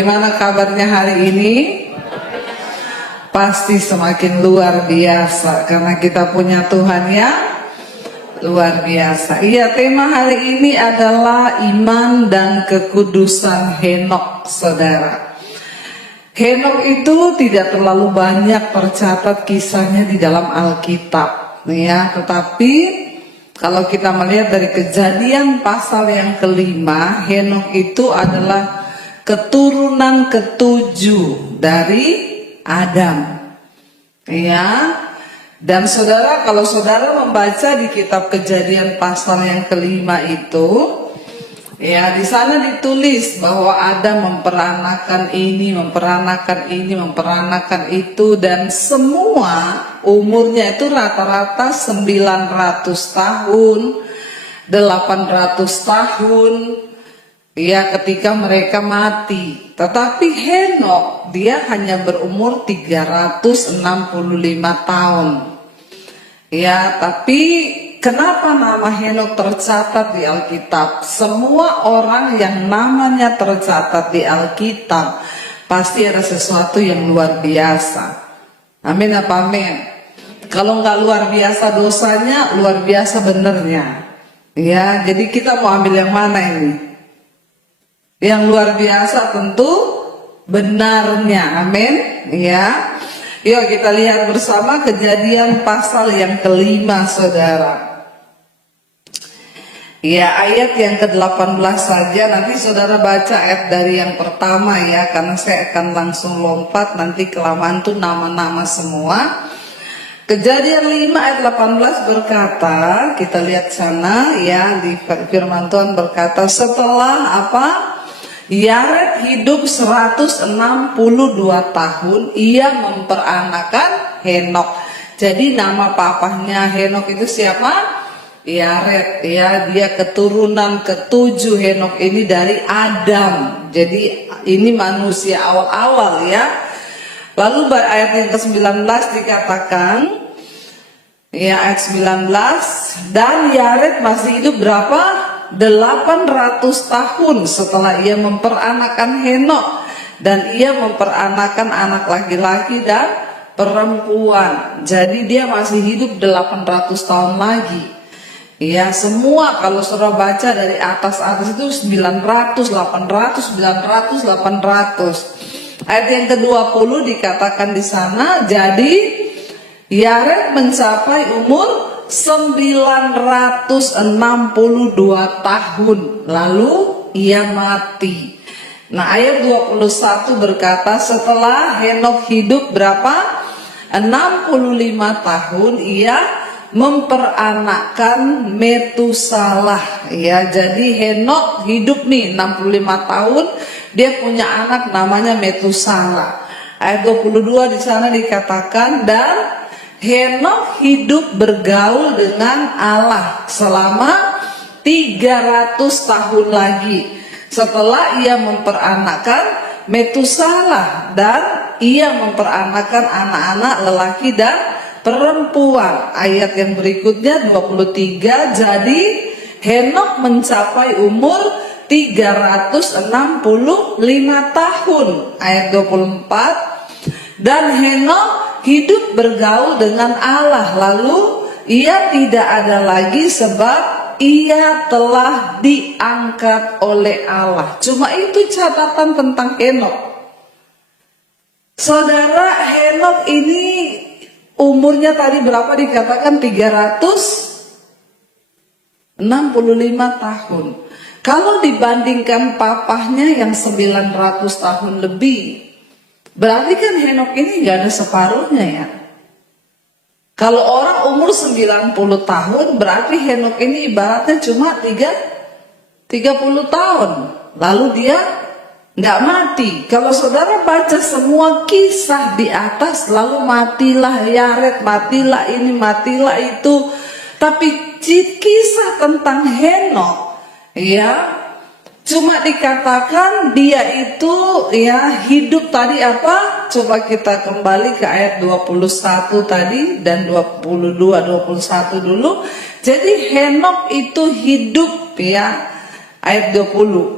Gimana kabarnya hari ini? Pasti semakin luar biasa karena kita punya Tuhan yang luar biasa. Iya, tema hari ini adalah iman dan kekudusan Henokh, saudara. Henokh itu tidak terlalu banyak tercatat kisahnya di dalam Alkitab, ya. Tetapi kalau kita melihat dari Kejadian pasal yang kelima, Henokh itu adalah keturunan ketujuh dari Adam, ya. Dan saudara, kalau saudara membaca di kitab Kejadian pasal yang kelima itu, ya, di sana ditulis bahwa Adam memperanakan ini, memperanakan itu, dan semua umurnya itu rata-rata 900 tahun, 800 tahun. Ya, ketika mereka mati. Tetapi Henokh dia hanya berumur 365 tahun. Ya, tapi kenapa nama Henokh tercatat di Alkitab? Semua orang yang namanya tercatat di Alkitab pasti ada sesuatu yang luar biasa. Amin apa amin? Kalau nggak luar biasa dosanya, luar biasa benernya. Ya, jadi kita mau ambil yang mana ini? Yang luar biasa tentu benarnya, amin, ya. Yuk kita lihat bersama Kejadian pasal yang kelima, saudara. Ya, ayat yang ke-18 saja, nanti saudara baca ayat dari yang pertama ya, karena saya akan langsung lompat, nanti kelamaan tuh nama-nama semua. Kejadian 5 ayat 18 berkata, kita lihat sana ya, di firman Tuhan berkata, setelah apa? Yared hidup 162 tahun, ia memperanakan Henokh. Jadi nama papahnya Henokh itu siapa? Yared, ya, dia keturunan ketujuh. Henokh ini dari Adam. Jadi ini manusia awal-awal ya. Lalu ayat yang ke-19 dikatakan, ya, ayat 19, dan Yared masih hidup berapa? 800 tahun setelah ia memperanakan Henokh, dan ia memperanakan anak laki-laki dan perempuan. Jadi dia masih hidup 800 tahun lagi. Ya, semua kalau saudara baca dari atas itu 900, 800, 900, 800. Ayat yang ke-20 dikatakan di sana, jadi Yared mencapai umur 962 tahun, lalu ia mati. Nah, ayat 21 berkata, setelah Henokh hidup berapa? 65 tahun, ia memperanakkan Metusalah. Ya, jadi Henokh hidup nih 65 tahun, dia punya anak namanya Metusalah. Ayat 22 di sana dikatakan, dan Henokh hidup bergaul dengan Allah selama 300 tahun lagi setelah ia memperanakkan Metusalah, dan ia memperanakkan anak-anak lelaki dan perempuan. Ayat yang berikutnya 23, jadi Henokh mencapai umur 365 tahun. Ayat 24, dan Henokh hidup bergaul dengan Allah, lalu ia tidak ada lagi sebab ia telah diangkat oleh Allah. Cuma itu catatan tentang Henokh. Saudara, Henokh ini umurnya tadi berapa dikatakan? 365 tahun. Kalau dibandingkan papahnya yang 900 tahun lebih, berarti kan Henokh ini gak ada separuhnya ya. Kalau orang umur 90 tahun, berarti Henokh ini ibaratnya cuma 30 tahun. Lalu dia gak mati. Kalau saudara baca semua kisah di atas, lalu matilah Yared, matilah ini, matilah itu. Tapi kisah tentang Henokh, ya, cuma dikatakan dia itu ya hidup tadi apa? Coba kita kembali ke ayat 21 tadi dan 22, 21 dulu. Jadi Henokh itu hidup ya. Ayat 20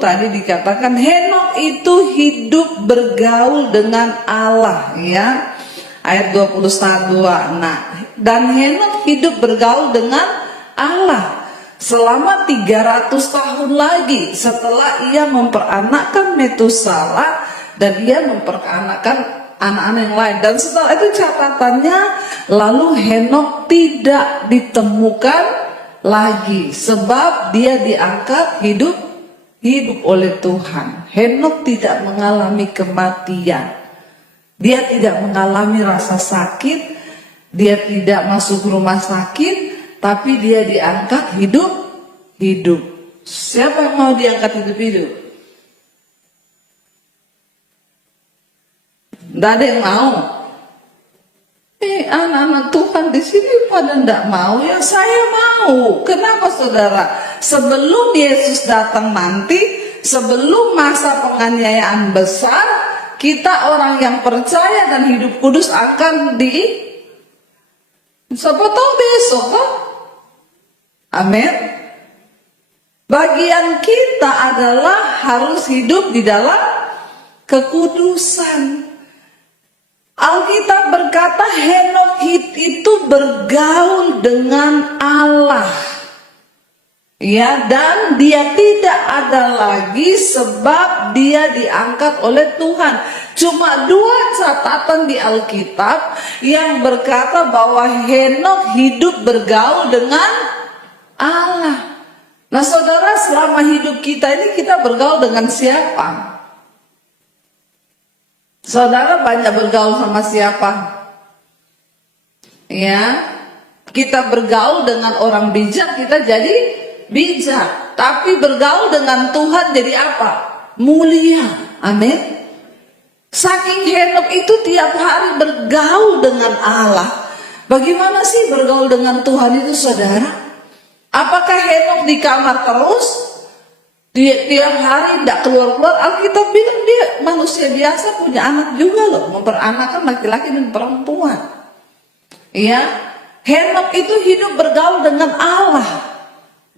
tadi dikatakan Henokh Henok itu hidup bergaul dengan Allah, ya. Ayat 21. Nah, dan Henok hidup bergaul dengan Allah selama 300 tahun lagi setelah ia memperanakkan Metusala dan ia memperanakkan anak-anak yang lain. Dan setelah itu catatannya, lalu Henok tidak ditemukan lagi sebab dia diangkat hidup oleh Tuhan. Henok tidak mengalami kematian, dia tidak mengalami rasa sakit, dia tidak masuk rumah sakit, tapi dia diangkat hidup. Siapa yang mau diangkat hidup? Tidak ada yang mau. Anak-anak Tuhan di sini pada tidak mau, ya saya mau. Kenapa saudara? Sebelum Yesus datang nanti, sebelum masa penganiayaan besar, kita orang yang percaya dan hidup kudus akan siapa tahu besok, kan? Amin. Bagian kita adalah harus hidup di dalam kekudusan. Alkitab berkata Henok itu bergaul dengan Allah, ya, dan dia tidak ada lagi sebab dia diangkat oleh Tuhan. Cuma 2 catatan di Alkitab yang berkata bahwa Henok hidup bergaul dengan Allah. Nah saudara, selama hidup kita ini kita bergaul dengan siapa? Saudara banyak bergaul sama siapa? Ya, kita bergaul dengan orang bijak, kita jadi bijak. Tapi bergaul dengan Tuhan jadi apa? Mulia. Amin. Saking Henok itu tiap hari bergaul dengan Allah. Bagaimana sih bergaul dengan Tuhan itu, saudara? Apakah Henok di kamar terus? Dia tiap hari tidak keluar-keluar? Alkitab bilang dia manusia biasa, punya anak juga loh, memperanakkan laki-laki dan perempuan. Ya, Henok itu hidup bergaul dengan Allah.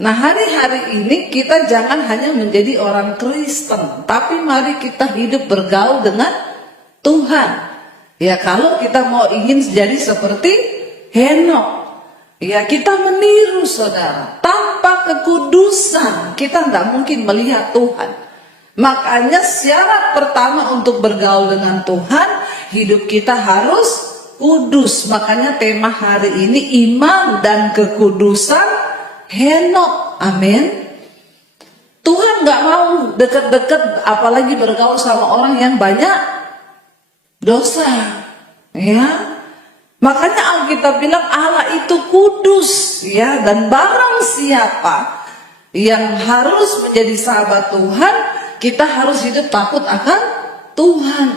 Nah hari-hari ini kita jangan hanya menjadi orang Kristen, tapi mari kita hidup bergaul dengan Tuhan. Ya, kalau kita mau ingin jadi seperti Henok, ya kita meniru saudara. Tanpa kekudusan kita tidak mungkin melihat Tuhan. Makanya syarat pertama untuk bergaul dengan Tuhan, hidup kita harus kudus. Makanya tema hari ini iman dan kekudusan Henok. Amin. Tuhan gak mau deket-deket, apalagi bergaul sama orang yang banyak dosa, ya. Makanya Alkitab bilang Allah itu kudus, ya, dan barang siapa yang harus menjadi sahabat Tuhan, kita harus hidup takut akan Tuhan.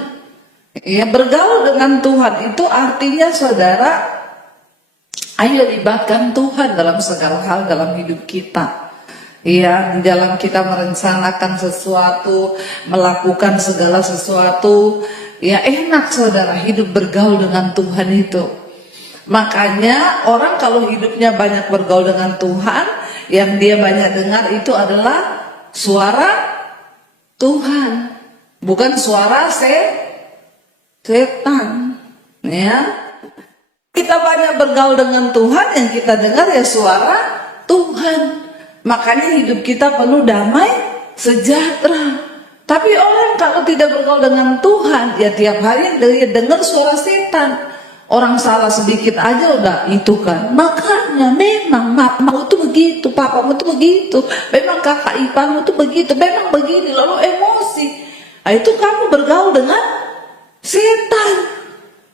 Ya, bergaul dengan Tuhan itu artinya saudara, ayo libatkan Tuhan dalam segala hal dalam hidup kita. Ya, di dalam kita merencanakan sesuatu, melakukan segala sesuatu, ya enak saudara hidup bergaul dengan Tuhan itu. Makanya orang kalau hidupnya banyak bergaul dengan Tuhan, yang dia banyak dengar itu adalah suara Tuhan, bukan suara setan. Ya, kita banyak bergaul dengan Tuhan, yang kita dengar ya suara Tuhan. Makanya hidup kita penuh damai sejahtera. Tapi orang kalau tidak bergaul dengan Tuhan, ya tiap hari dia dengar suara setan. Orang salah sedikit aja udah itu kan. Makanya memang mamamu tuh begitu, papamu tuh begitu, memang kakak iparmu tuh begitu, memang begini, lalu emosi. Nah, itu kamu bergaul dengan setan.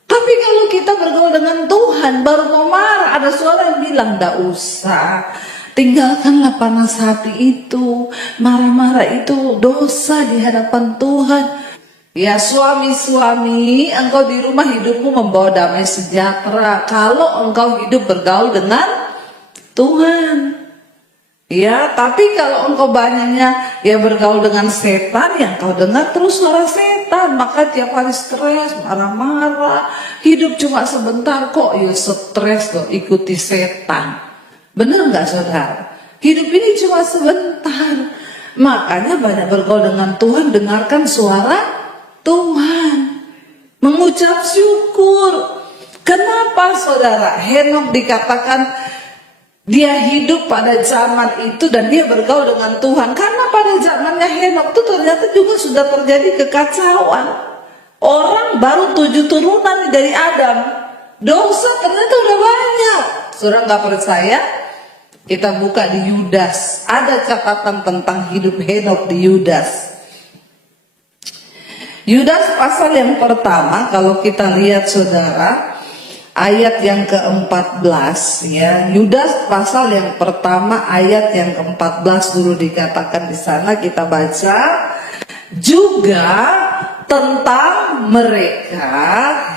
Tapi kalau kita bergaul dengan Tuhan, baru mau marah, ada suara yang bilang, "Nggak usah, tinggalkanlah panas hati itu, marah-marah itu dosa di hadapan Tuhan." Ya suami-suami, engkau di rumah hidupmu membawa damai sejahtera kalau engkau hidup bergaul dengan Tuhan. Ya, tapi kalau engkau banyaknya ya bergaul dengan setan, yang kau dengar terus suara setan, maka tiap hari stres, marah-marah, hidup cuma sebentar kok, ya stres loh, ikuti setan. Benar nggak saudara? Hidup ini cuma sebentar. Makanya banyak bergaul dengan Tuhan, dengarkan suara Tuhan, mengucap syukur. Kenapa saudara Henokh dikatakan dia hidup pada zaman itu dan dia bergaul dengan Tuhan? Karena pada zamannya Henokh itu ternyata juga sudah terjadi kekacauan. Orang baru 7 turunan dari Adam, dosa ternyata udah banyak. Saudara nggak percaya? Kita buka di Yudas, ada catatan tentang hidup Henokh di Yudas. Yudas pasal yang pertama, kalau kita lihat saudara, ayat yang ke-14 ya. Yudas pasal yang pertama ayat yang ke-14 dulu dikatakan di sana, kita baca juga tentang mereka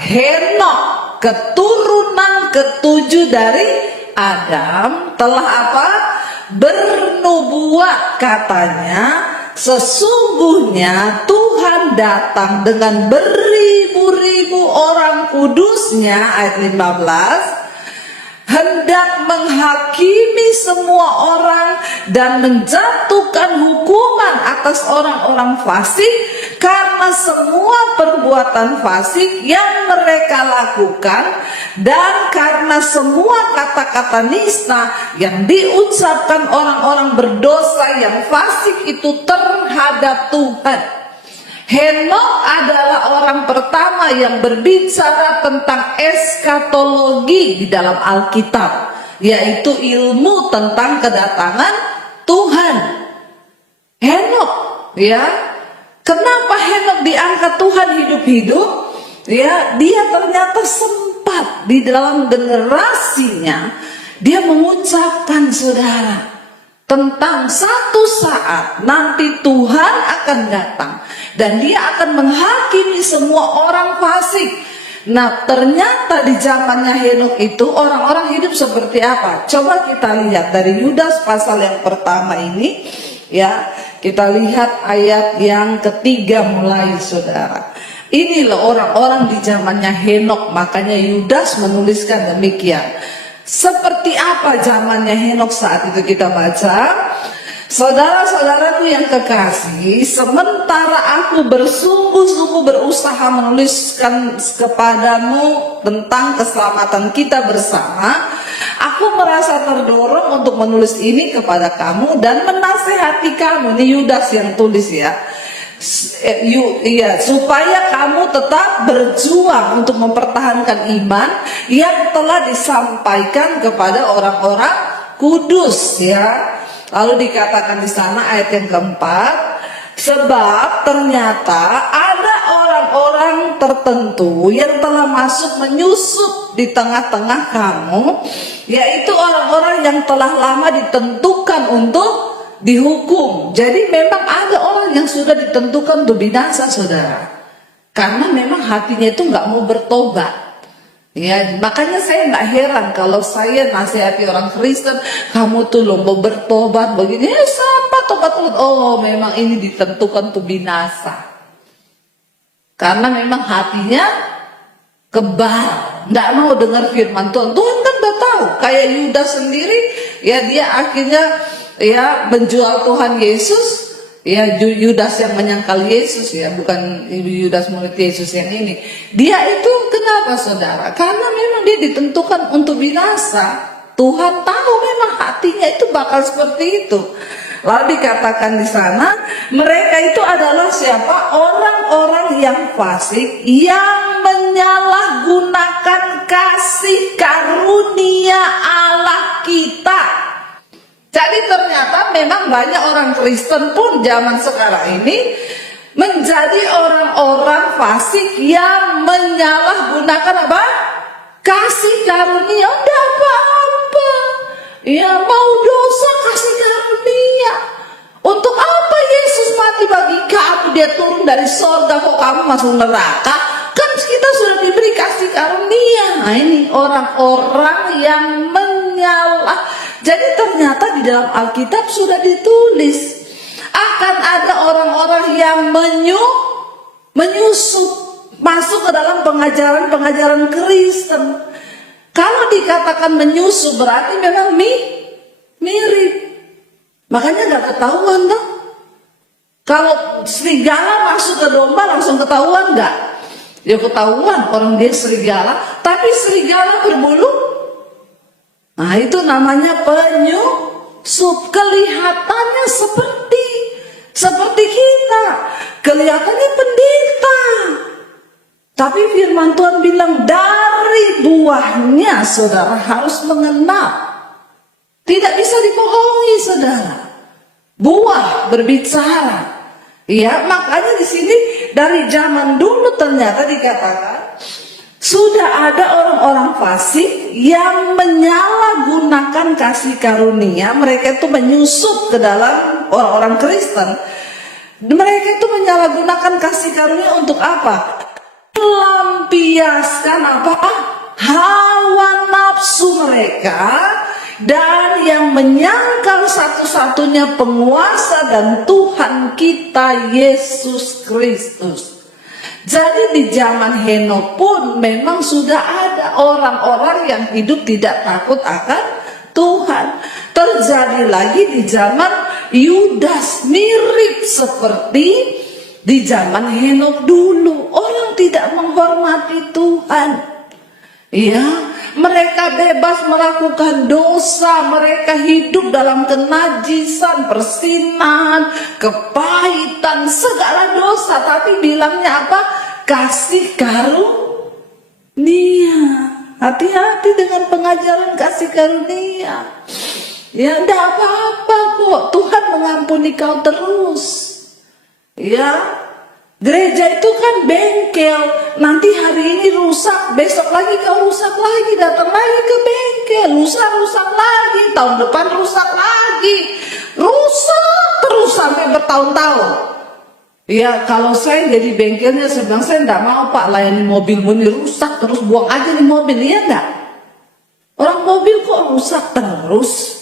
Henokh keturunan ke-7 dari Adam telah apa? Bernubuat, katanya sesungguhnya Tuhan datang dengan beribu-ribu orang kudusnya, ayat 15, hendak menghakimi semua orang dan menjatuhkan hukuman atas orang-orang fasik karena semua perbuatan fasik yang mereka lakukan dan karena semua kata-kata nista yang diucapkan orang-orang berdosa yang fasik itu terhadap Tuhan. Henokh adalah orang pertama yang berbicara tentang eskatologi di dalam Alkitab, yaitu ilmu tentang kedatangan Tuhan. Henokh, ya. Kenapa Henokh diangkat Tuhan hidup-hidup? Ya, dia ternyata sempat di dalam generasinya dia mengucapkan saudara tentang satu saat nanti Tuhan akan datang dan dia akan menghakimi semua orang fasik. Nah, ternyata di zamannya Henokh itu orang-orang hidup seperti apa? Coba kita lihat dari Yudas pasal yang pertama ini, ya. Kita lihat ayat yang ketiga mulai saudara. Inilah orang-orang di zamannya Henokh, makanya Yudas menuliskan demikian. Seperti apa zamannya Henokh saat itu kita baca. Saudara-saudaraku yang kekasih, sementara aku bersungguh-sungguh berusaha menuliskan kepadamu tentang keselamatan kita bersama, aku merasa terdorong untuk menulis ini kepada kamu dan menasehati kamu. Ini Yudas yang tulis ya. Supaya kamu tetap berjuang untuk mempertahankan iman yang telah disampaikan kepada orang-orang kudus ya. Lalu dikatakan di sana ayat yang keempat, sebab ternyata ada orang-orang tertentu yang telah masuk menyusup di tengah-tengah kamu, yaitu orang-orang yang telah lama ditentukan untuk dihukum. Jadi memang ada orang yang sudah ditentukan untuk binasa saudara, karena memang hatinya itu nggak mau bertobat. Ya, makanya saya nggak heran kalau saya nasihati orang Kristen, kamu tuh lo mau bertobat begini, siapa tobat? Oh, memang ini ditentukan untuk binasa, karena memang hatinya kebal, nggak mau dengar firman Tuhan. Tuhan kan udah tahu, kayak Yudas sendiri, ya dia akhirnya ya menjual Tuhan Yesus. Ya, Yudas yang menyangkal Yesus ya, bukan Yudas murid Yesus yang ini. Dia itu kenapa saudara? Karena memang dia ditentukan untuk binasa. Tuhan tahu memang hatinya itu bakal seperti itu. Lalu dikatakan di sana, mereka itu adalah siapa? Orang-orang yang fasik yang menyalahgunakan kasih karunia Allah kita. Jadi ternyata memang banyak orang Kristen pun zaman sekarang ini menjadi orang-orang fasik yang menyalahgunakan apa? Kasih karunia. Udah apa-apa, ya mau dosa kasih karunia. Untuk apa Yesus mati bagi kamu? Dia turun dari sorga kok kamu masuk neraka? Kan kita sudah diberi kasih karunia. Nah ini orang-orang yang menyalah. Jadi ternyata di dalam Alkitab sudah ditulis akan ada orang-orang yang menyusup masuk ke dalam pengajaran-pengajaran Kristen. Kalau dikatakan menyusup berarti memang mirip. Makanya nggak ketahuan dong. Kalau serigala masuk ke domba langsung ketahuan nggak? Ya ketahuan orang dia serigala, tapi serigala berbulu. Nah itu namanya penyusup. Kelihatannya seperti kita, kelihatannya pendeta. Tapi firman Tuhan bilang dari buahnya saudara harus mengenal. Tidak bisa dibohongi saudara. Buah berbicara. Ya, makanya di sini dari zaman dulu ternyata dikatakan sudah ada orang-orang fasik yang menyalahgunakan kasih karunia. Mereka itu menyusup ke dalam orang-orang Kristen. Mereka itu menyalahgunakan kasih karunia untuk apa? Melampiaskan apa? Hawa nafsu mereka. Dan yang menyangkal satu-satunya penguasa dan Tuhan kita Yesus Kristus. Jadi di zaman Henokh pun memang sudah ada orang-orang yang hidup tidak takut akan Tuhan. Terjadi lagi di zaman Yudas, mirip seperti di zaman Henokh dulu. Orang tidak menghormati Tuhan. Ya, mereka bebas melakukan dosa, mereka hidup dalam kenajisan, persinahan, kepahitan, segala dosa. Tapi bilangnya apa? Kasih karunia. Hati-hati dengan pengajaran kasih karunia. Ya, tidak apa-apa kok. Tuhan mengampuni kau terus. Ya, gereja itu kan bengkel. Nanti hari ini rusak, besok lagi kau rusak lagi, datang lagi ke bengkel, rusak lagi, tahun depan rusak lagi, rusak terus sampai bertahun-tahun. Ya, kalau saya jadi bengkelnya sedang saya tidak mau Pak layani mobilmu ini rusak terus, buang aja nih mobil, iya enggak? Orang mobil kok rusak terus?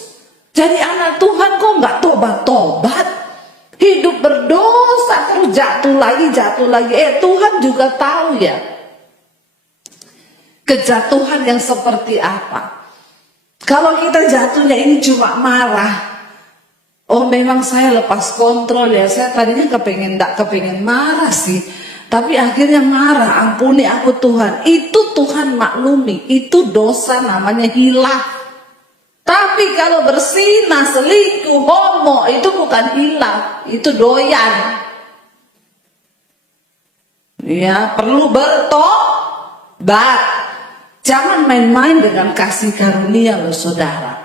Jadi anak Tuhan kok nggak tobat-tobat? Hidup berdosa terus jatuh lagi. Tuhan juga tahu ya kejatuhan yang seperti apa. Kalau kita jatuhnya ini cuma marah, oh memang saya lepas kontrol ya, saya tadinya kepengen marah sih, tapi akhirnya marah, ampuni aku Tuhan. Itu Tuhan maklumi, itu dosa namanya hilaf. Tapi kalau bersinah, selingkuh, homo, itu bukan hilaf, itu doyan. Ya, perlu bertobat. Jangan main-main dengan kasih karunia loh saudara.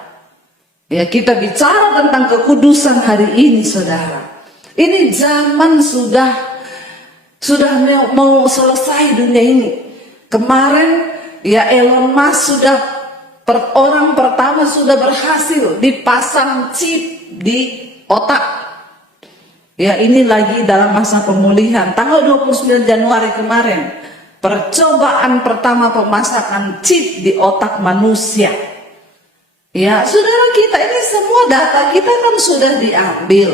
Ya, kita bicara tentang kekudusan hari ini saudara. Ini zaman sudah mau selesai dunia ini. Kemarin ya Elon Musk orang pertama sudah berhasil dipasang chip di otak. Ya, ini lagi dalam masa pemulihan. Tanggal 29 Januari kemarin, percobaan pertama pemasangan chip di otak manusia. Ya, saudara, kita ini semua data kita kan sudah diambil.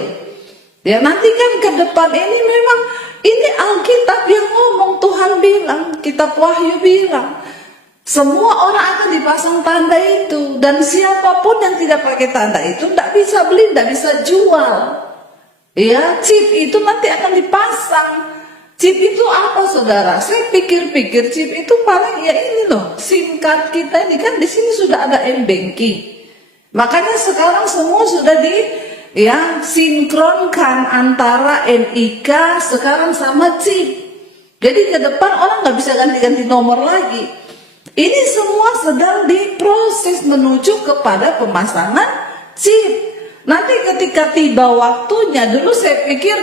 Ya, nanti kan ke depan ini memang ini Alkitab yang ngomong, Tuhan bilang, kitab Wahyu bilang, semua orang akan dipasang tanda itu, dan siapapun yang tidak pakai tanda itu tidak bisa beli, tidak bisa jual. Ya, chip itu nanti akan dipasang. Chip itu apa saudara? Saya pikir-pikir chip itu paling ya ini loh, SIM card kita ini kan di sini sudah ada M-banking. Makanya sekarang semua sudah sinkronkan antara NIK sekarang sama chip. Jadi ke depan orang nggak bisa ganti-ganti nomor lagi. Ini semua sedang diproses menuju kepada pemasangan chip. Nanti ketika tiba waktunya, dulu saya pikir,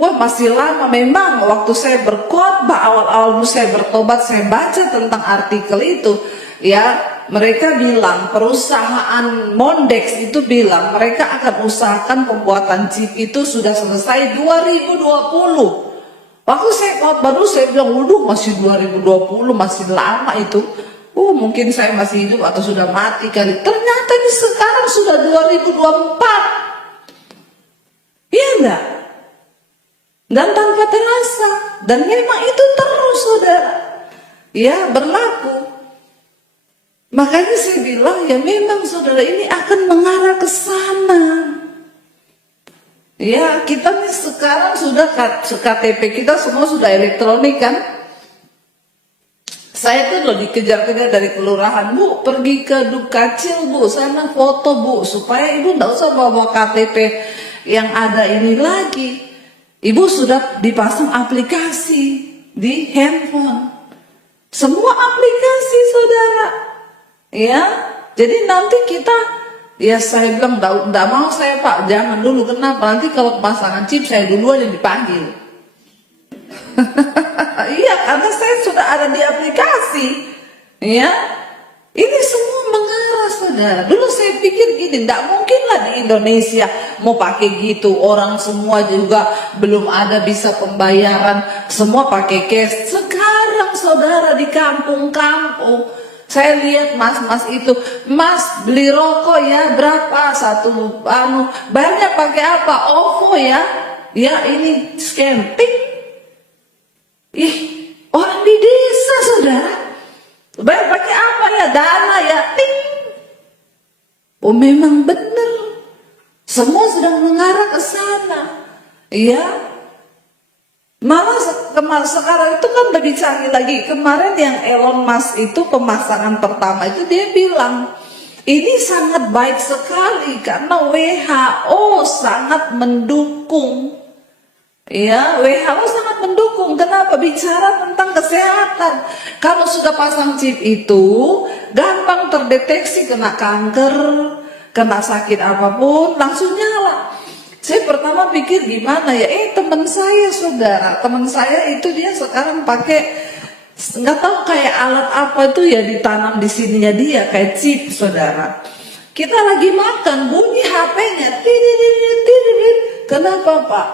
wah masih lama. Memang waktu saya berkhotbah, awal-awal saya bertobat, saya baca tentang artikel itu. Ya, mereka bilang, perusahaan Mondex itu bilang, mereka akan usahakan pembuatan chip itu sudah selesai 2020. Waktu saya khotbah dulu saya bilang, waduh masih 2020, masih lama itu. Mungkin saya masih hidup atau sudah mati kali. Ternyata ini sekarang sudah 2024. Iya enggak? Dan tanpa terasa. Dan memang itu terus saudara. Ya, berlaku. Makanya saya bilang ya memang saudara ini akan mengarah ke sana. Ya, kita nih sekarang sudah KTP kita semua sudah elektronik kan. Saya tuh loh dikejar-kejar dari kelurahan, Bu, pergi ke Dukcapil, Bu, sana foto, Bu, supaya Ibu nggak usah bawa KTP yang ada ini lagi. Ibu sudah dipasang aplikasi di handphone. Semua aplikasi, saudara. Ya, jadi nanti kita, ya saya bilang, enggak mau saya Pak, jangan dulu. Kenapa? Nanti kalau pasangan chip saya duluan yang dipanggil. Iya, karena saya sudah ada di aplikasi. Ya, ini semua mengarah, saudara. Dulu saya pikir gini, tidak mungkin lah di Indonesia mau pakai gitu. Orang semua juga belum ada bisa pembayaran, semua pakai cash. Sekarang saudara di kampung-kampung, saya lihat mas-mas itu, Mas beli rokok ya berapa satu, banyak pakai apa? OVO ya, ya ini scamping. Ih, orang di desa, saudara, bayar pakai apa ya? Dana ya, ting. Oh memang benar, semua sedang mengarah ke sana. Iya, malah sekarang itu kan lebih canggih lagi. Kemarin yang Elon Musk itu pemasangan pertama itu dia bilang, ini sangat baik sekali karena WHO sangat mendukung. Ya, WHO sangat mendukung. Kenapa? Bicara tentang kesehatan. Kalau sudah pasang chip itu, gampang terdeteksi kena kanker, kena sakit apapun, langsung nyala. Saya pertama pikir gimana ya? Teman saya, saudara, teman saya itu dia sekarang pakai, nggak tahu kayak alat apa itu ya, ditanam di sininya dia kayak chip, saudara. Kita lagi makan, bunyi HP-nya, kenapa Pak?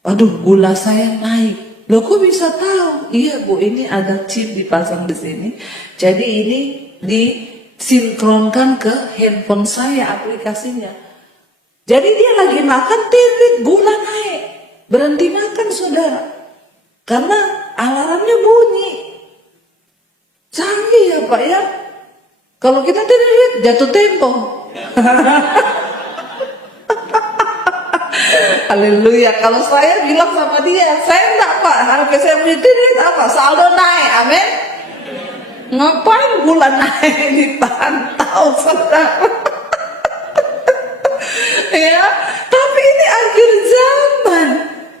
Aduh, gula saya naik. Loh kok bisa tahu? Iya Bu, ini ada chip dipasang di sini. Jadi ini disinkronkan ke handphone saya aplikasinya. Jadi dia lagi makan, gula naik. Berhenti makan, saudara. Karena alarmnya bunyi. Canggih ya Pak ya. Kalau kita jatuh tempo. Haleluya. Kalau saya bilang sama dia, saya enggak Pak, HP saya punya apa? Saldo naik, amin. Ngapain gula naik dipantau, saudara? Ya, tapi ini akhir zaman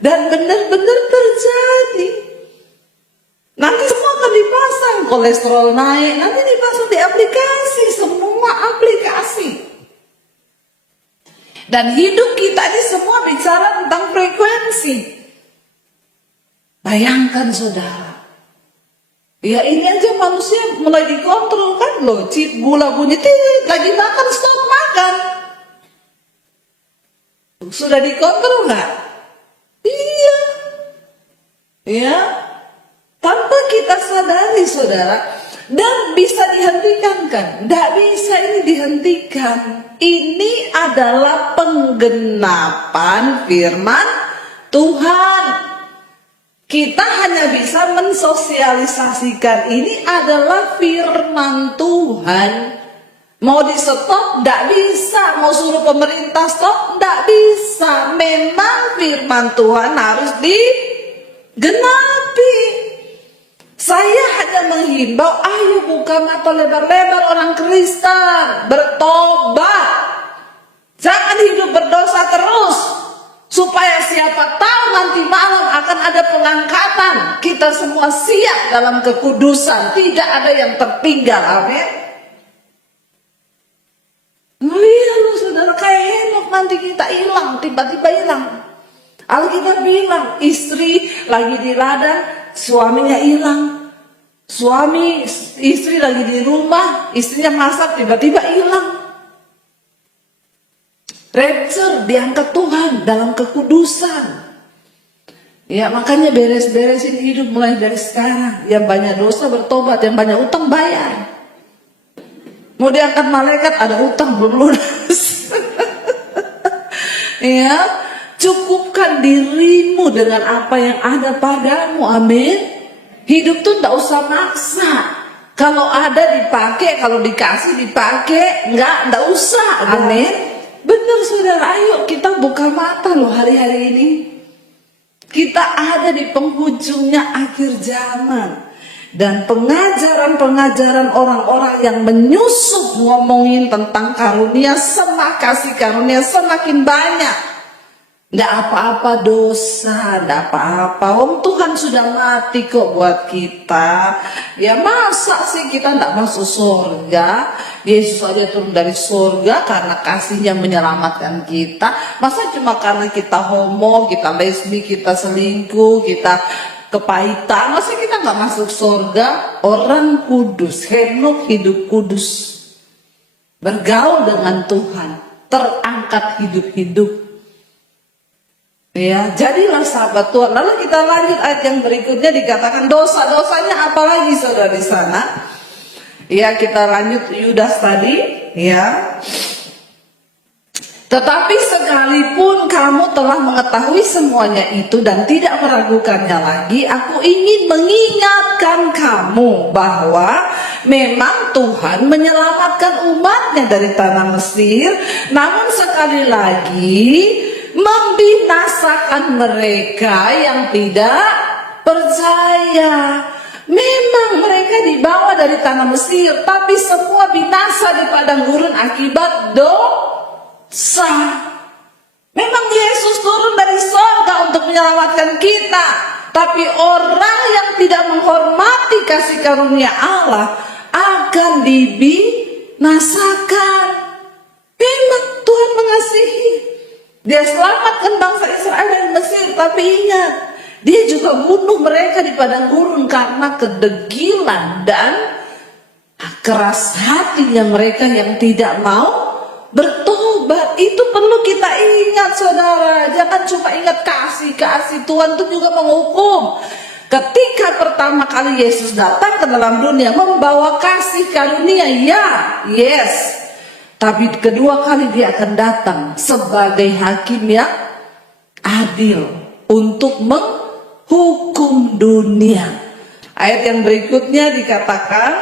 dan benar-benar terjadi. Nanti semua akan dipasang, kolesterol naik, nanti dipasang di aplikasi, semua aplikasi. Dan hidup kita ini semua bicara tentang frekuensi. Bayangkan saudara. Ya ini aja manusia mulai dikontrol kan loh. Chip gula bunyi, lagi makan stop makan. Sudah dikontrol nggak? Iya. Ya. Tanpa kita sadari saudara. Dan bisa dihentikan kan? Tidak bisa ini dihentikan. Ini adalah penggenapan firman Tuhan. Kita hanya bisa mensosialisasikan ini adalah firman Tuhan. Mau di stop, tidak bisa. Mau suruh pemerintah stop, tidak bisa. Memang firman Tuhan harus digenapi. Saya hanya menghimbau, ayo buka mata lebar-lebar orang Kristen, bertobat. Jangan hidup berdosa terus. Supaya siapa tahu nanti malam akan ada pengangkatan. Kita semua siap dalam kekudusan. Tidak ada yang tertinggal, amin. Lihat lu saudara, kayak Henok nanti kita hilang, tiba-tiba hilang. Alkitab bilang, istri lagi di ladang, suaminya hilang. Istri lagi di rumah, istrinya masak, tiba-tiba hilang. Rapture diangkat Tuhan dalam kekudusan. Ya makanya beres-beresin hidup mulai dari sekarang. Yang banyak dosa bertobat, yang banyak utang bayar. Mau diangkat malaikat ada utang belum lunas. Ya, cukupkan dirimu dengan apa yang ada padamu, amin. Hidup tuh tidak usah maksa. Kalau ada dipakai, kalau dikasih dipakai, tidak usah, amin. Benar saudara, ayo kita buka mata loh hari-hari ini. Kita ada di penghujungnya akhir zaman. Dan pengajaran-pengajaran orang-orang yang menyusup ngomongin tentang karunia, kasih karunia semakin banyak. Nggak apa-apa dosa, nggak apa-apa. Tuhan sudah mati kok buat kita. Ya masa sih kita nggak masuk surga? Yesus aja turun dari surga karena kasihnya menyelamatkan kita. Masa cuma karena kita homo, kita lesbi, kita selingkuh, kita kepahitan, masa kita nggak masuk surga? Orang kudus, Henok hidup kudus, bergaul dengan Tuhan, terangkat hidup-hidup. Ya, jadilah sahabat Tuhan. Lalu kita lanjut ayat yang berikutnya, dikatakan dosa-dosanya apalagi saudara di sana. Ya, kita lanjut Yudas tadi, ya. Tetapi sekalipun kamu telah mengetahui semuanya itu dan tidak meragukannya lagi, aku ingin mengingatkan kamu bahwa memang Tuhan menyelamatkan umatnya dari tanah Mesir, namun sekali lagi membinasakan mereka yang tidak percaya. Memang mereka dibawa dari tanah Mesir, tapi semua binasa di padang gurun akibat dosa. Memang Yesus turun dari surga untuk menyelamatkan kita, tapi orang yang tidak menghormati kasih karunia Allah akan dibinasakan. Memang Tuhan mengasihi. Dia selamatkan bangsa Israel dari Mesir, tapi ingat, dia juga bunuh mereka di padang gurun karena kedegilan dan keras hatinya mereka yang tidak mau bertobat. Itu perlu kita ingat saudara. Jangan cuma ingat kasih Tuhan itu juga menghukum. Ketika pertama kali Yesus datang ke dalam dunia membawa kasih karunia, yes. Tapi kedua kali dia akan datang sebagai hakim yang adil untuk menghukum dunia. Ayat yang berikutnya dikatakan,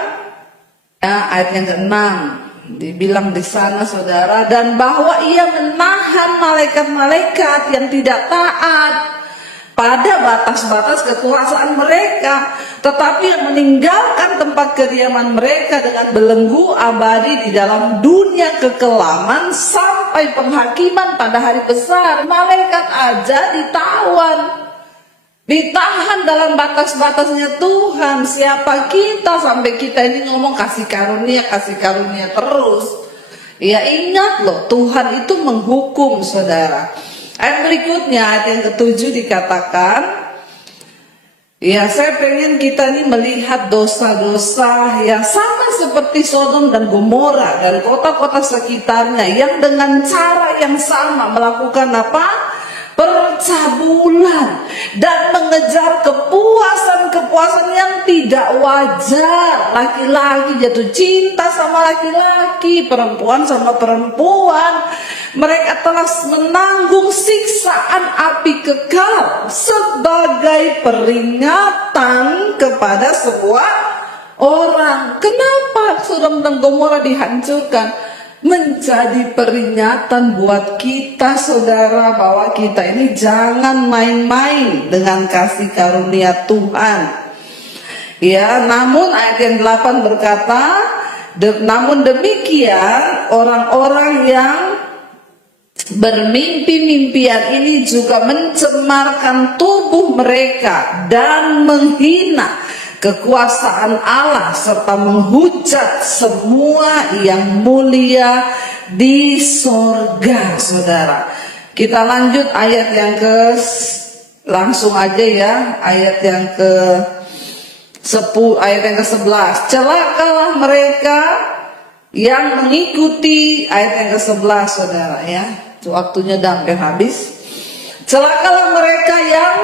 ayat yang ke-6, dibilang di sana saudara, dan bahwa ia menahan malaikat-malaikat yang tidak taat pada batas-batas kekuasaan mereka, tetapi yang meninggalkan tempat kediaman mereka dengan belenggu abadi di dalam dunia kekelaman sampai penghakiman pada hari besar. Malaikat aja ditahan dalam batas-batasnya Tuhan. Siapa kita sampai kita ini ngomong kasih karunia terus? Ya ingat loh, Tuhan itu menghukum saudara. Ayat berikutnya, ayat yang ke-7 dikatakan, ya saya pengen kita ini melihat dosa-dosa yang sama seperti Sodom dan Gomora dan kota-kota sekitarnya yang dengan cara yang sama melakukan apa? Percabulan dan mengejar kepuasan yang tidak wajar. Laki-laki jatuh cinta sama laki-laki, perempuan sama perempuan. Mereka telah menanggung siksaan api kekal sebagai peringatan kepada sebuah orang. Kenapa Sodom dan Gomora dihancurkan? Menjadi peringatan buat kita saudara, bahwa kita ini jangan main-main dengan kasih karunia Tuhan. Ya, namun ayat yang 8 berkata, namun demikian orang-orang yang bermimpi-mimpian ini juga mencemarkan tubuh mereka dan menghina kekuasaan Allah serta menghujat semua yang mulia di sorga saudara. Kita lanjut ayat yang langsung aja ya, ayat yang ayat yang ke-11. Celakalah mereka yang mengikuti, ayat yang ke-11 saudara ya. Waktunya udah hampir habis. Celakalah mereka yang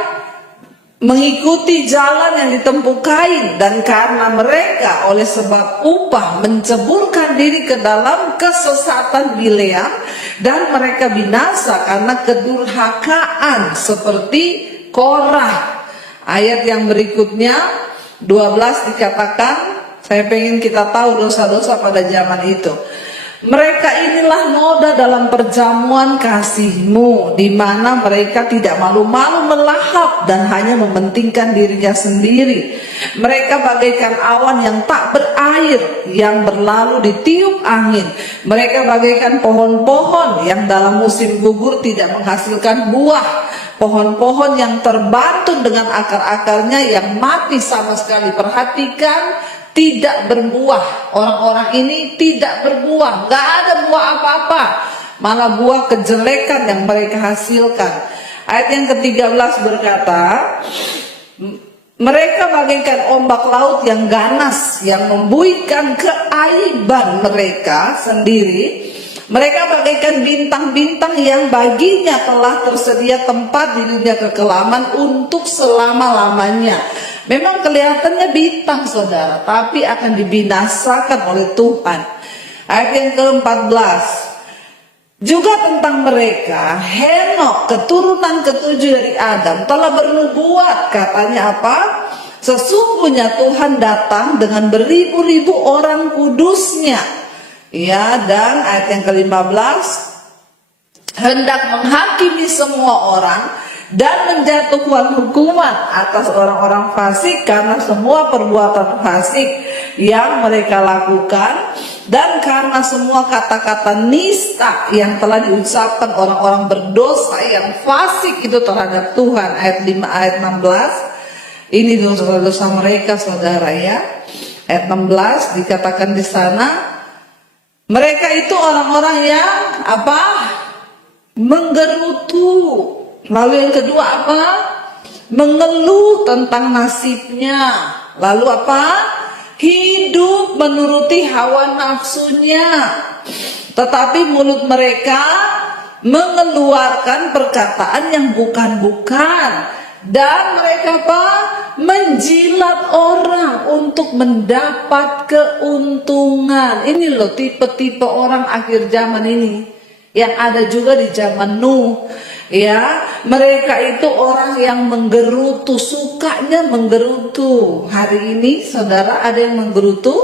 mengikuti jalan yang ditempuh Kain, dan karena mereka oleh sebab upah menceburkan diri ke dalam kesesatan Bileam, dan mereka binasa karena kedurhakaan seperti Korah. Ayat yang berikutnya 12 dikatakan, saya pengen kita tahu dosa-dosa pada zaman itu. Mereka inilah noda dalam perjamuan kasih-Mu, di mana mereka tidak malu-malu melahap dan hanya mementingkan dirinya sendiri. Mereka bagaikan awan yang tak berair, yang berlalu ditiup angin. Mereka bagaikan pohon-pohon yang dalam musim gugur tidak menghasilkan buah. Pohon-pohon yang terbantun dengan akar-akarnya yang mati sama sekali. Perhatikan, tidak berbuah. Orang-orang ini tidak berbuah, gak ada buah apa-apa, malah buah kejelekan yang mereka hasilkan. Ayat yang ke-13 berkata, mereka bagaikan ombak laut yang ganas, yang membuihkan keaiban mereka sendiri. Mereka bagaikan bintang-bintang yang baginya telah tersedia tempat di dunia kekelaman untuk selama-lamanya. Memang kelihatannya bintang, saudara, tapi akan dibinasakan oleh Tuhan. Ayat yang ke-14 juga tentang mereka, Henok, keturunan ketujuh dari Adam, telah bernubuat. Katanya apa? Sesungguhnya Tuhan datang dengan beribu-ribu orang kudusnya. Ya, dan ayat yang ke-15, hendak menghakimi semua orang dan menjatuhkan hukuman atas orang-orang fasik karena semua perbuatan fasik yang mereka lakukan, dan karena semua kata-kata nista yang telah diucapkan orang-orang berdosa yang fasik itu terhadap Tuhan. Ayat 5, ayat 16, ini dosa-dosa mereka, saudara, ya. Ayat 16 dikatakan di sana, mereka itu orang-orang yang apa? Menggerutu. Lalu yang kedua apa? Mengeluh tentang nasibnya. Lalu apa? Hidup menuruti hawa nafsunya. Tetapi mulut mereka mengeluarkan perkataan yang bukan-bukan. Dan mereka apa? Menjilat orang untuk mendapat keuntungan. Ini loh tipe-tipe orang akhir zaman ini, yang ada juga di zaman Nuh. Ya, mereka itu orang yang menggerutu, sukanya menggerutu. Hari ini, saudara, ada yang menggerutu?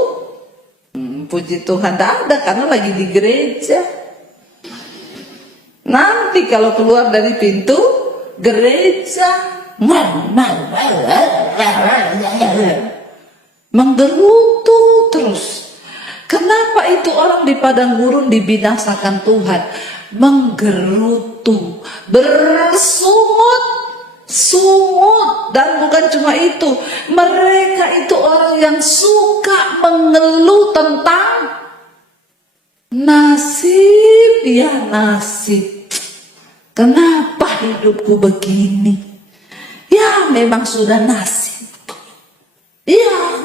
Puji Tuhan, tidak ada, karena lagi di gereja. Nanti kalau keluar dari pintu gereja, menggerutu terus. Kenapa itu orang di padang gurun dibinasakan Tuhan? Menggerutu, bersungut, dan bukan cuma itu, mereka itu orang yang suka mengeluh tentang nasib. Ya, nasib, kenapa hidupku begini? Ya, memang sudah nasib. Ya,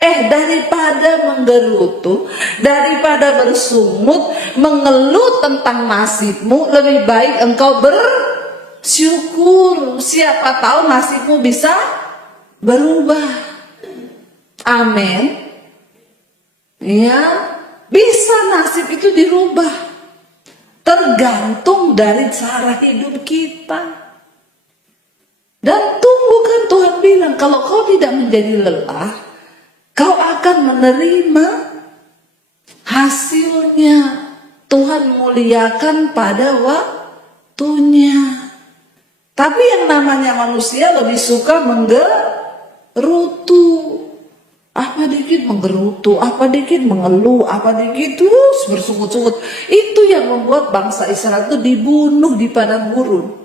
daripada menggerutu, daripada bersungut, mengeluh tentang nasibmu, lebih baik engkau bersyukur. Siapa tahu nasibmu bisa berubah. Amin. Ya, bisa nasib itu dirubah. Tergantung dari cara hidup kita. Dan tunggukan, Tuhan bilang, kalau kau tidak menjadi lelah, kau akan menerima hasilnya. Tuhan muliakan pada waktunya. Tapi yang namanya manusia lebih suka menggerutu. Apa dikit menggerutu, apa dikit mengeluh, apa dikit terus bersungut-sungut. Itu yang membuat bangsa Israel itu dibunuh di padang gurun.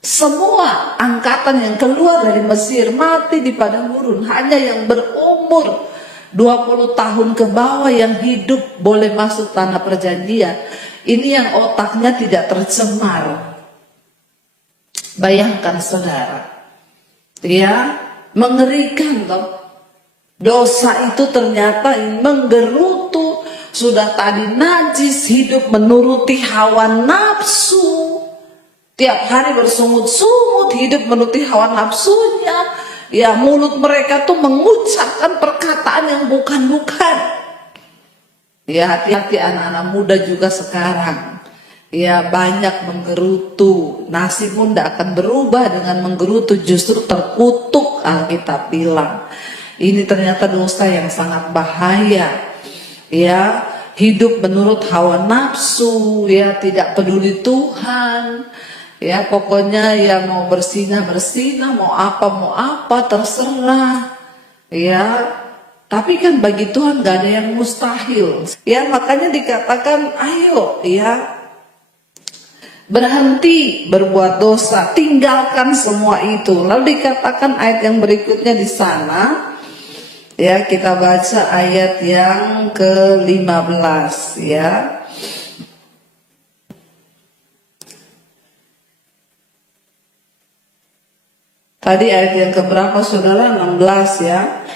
Semua angkatan yang keluar dari Mesir mati di padang gurun. Hanya yang berumur 20 tahun ke bawah yang hidup boleh masuk tanah perjanjian. Ini yang otaknya tidak tercemar. Bayangkan, saudara, ya, mengerikan loh. Dosa itu ternyata menggerutu. Sudah tadi najis, hidup menuruti hawa nafsu. Tiap hari bersungut-sungut, hidup menuruti hawa nafsunya. Ya, mulut mereka tuh mengucapkan perkataan yang bukan-bukan. Ya, hati-hati anak-anak muda juga sekarang. Ya, banyak menggerutu. Nasibmu tidak akan berubah dengan menggerutu, justru terkutuk, Alkitab bilang. Ini ternyata dosa yang sangat bahaya. Ya, hidup menurut hawa nafsu, ya tidak peduli Tuhan, ya pokoknya ya mau bersinah mau apa terserah, ya. Tapi kan bagi Tuhan gak ada yang mustahil, ya makanya dikatakan ayo ya berhenti berbuat dosa, tinggalkan semua itu. Lalu dikatakan ayat yang berikutnya di sana, ya kita baca ayat yang ke-15 ya. Tadi ayat yang keberapa saudara? 16 ya.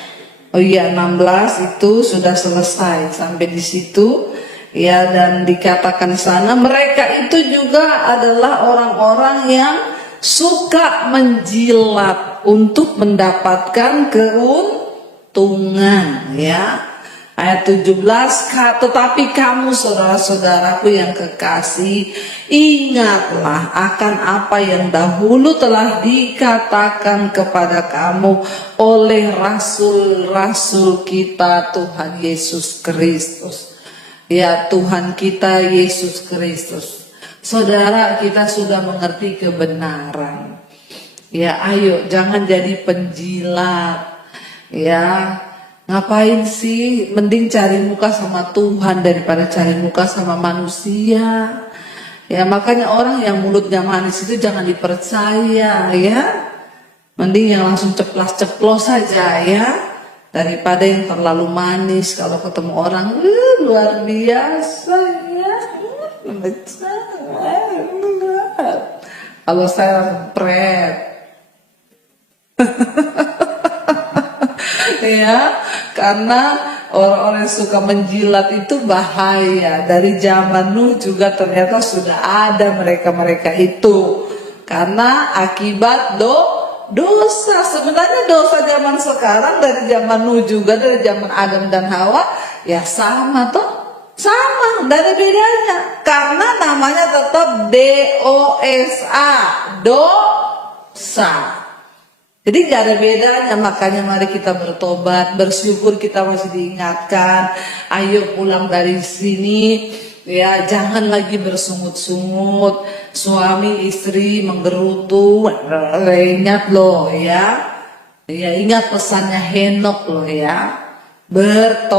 Oh iya 16 itu sudah selesai sampai di situ. Ya, dan dikatakan sana mereka itu juga adalah orang-orang yang suka menjilat untuk mendapatkan keuntungan, ya. Ayat 17, tetapi kamu saudara-saudaraku yang kekasih, ingatlah akan apa yang dahulu telah dikatakan kepada kamu oleh rasul-rasul kita Tuhan Yesus Kristus. Ya Tuhan kita Yesus Kristus. Saudara, kita sudah mengerti kebenaran. Ya ayo jangan jadi penjilat. Ya ngapain sih, mending cari muka sama Tuhan daripada cari muka sama manusia. Ya makanya orang yang mulutnya manis itu jangan dipercaya ya. Mending yang langsung ceplas-ceplos saja ya, daripada yang terlalu manis. Kalau ketemu orang luar biasa ya, kalau saya pret ya, karena orang-orang yang suka menjilat itu bahaya. Dari zaman Nuh juga ternyata sudah ada mereka-mereka itu, karena akibat dosa. Sebenarnya dosa zaman sekarang dari zaman Nuh juga, dari zaman Adam dan Hawa ya sama toh, sama, tidak ada bedanya, karena namanya tetap dosa, dosa. Jadi gak ada bedanya. Makanya mari kita bertobat, bersyukur kita masih diingatkan. Ayo pulang dari sini ya, jangan lagi bersungut-sungut. Suami istri menggerutu, ingat loh ya. Ya ingat pesannya Henok loh ya, bertobat.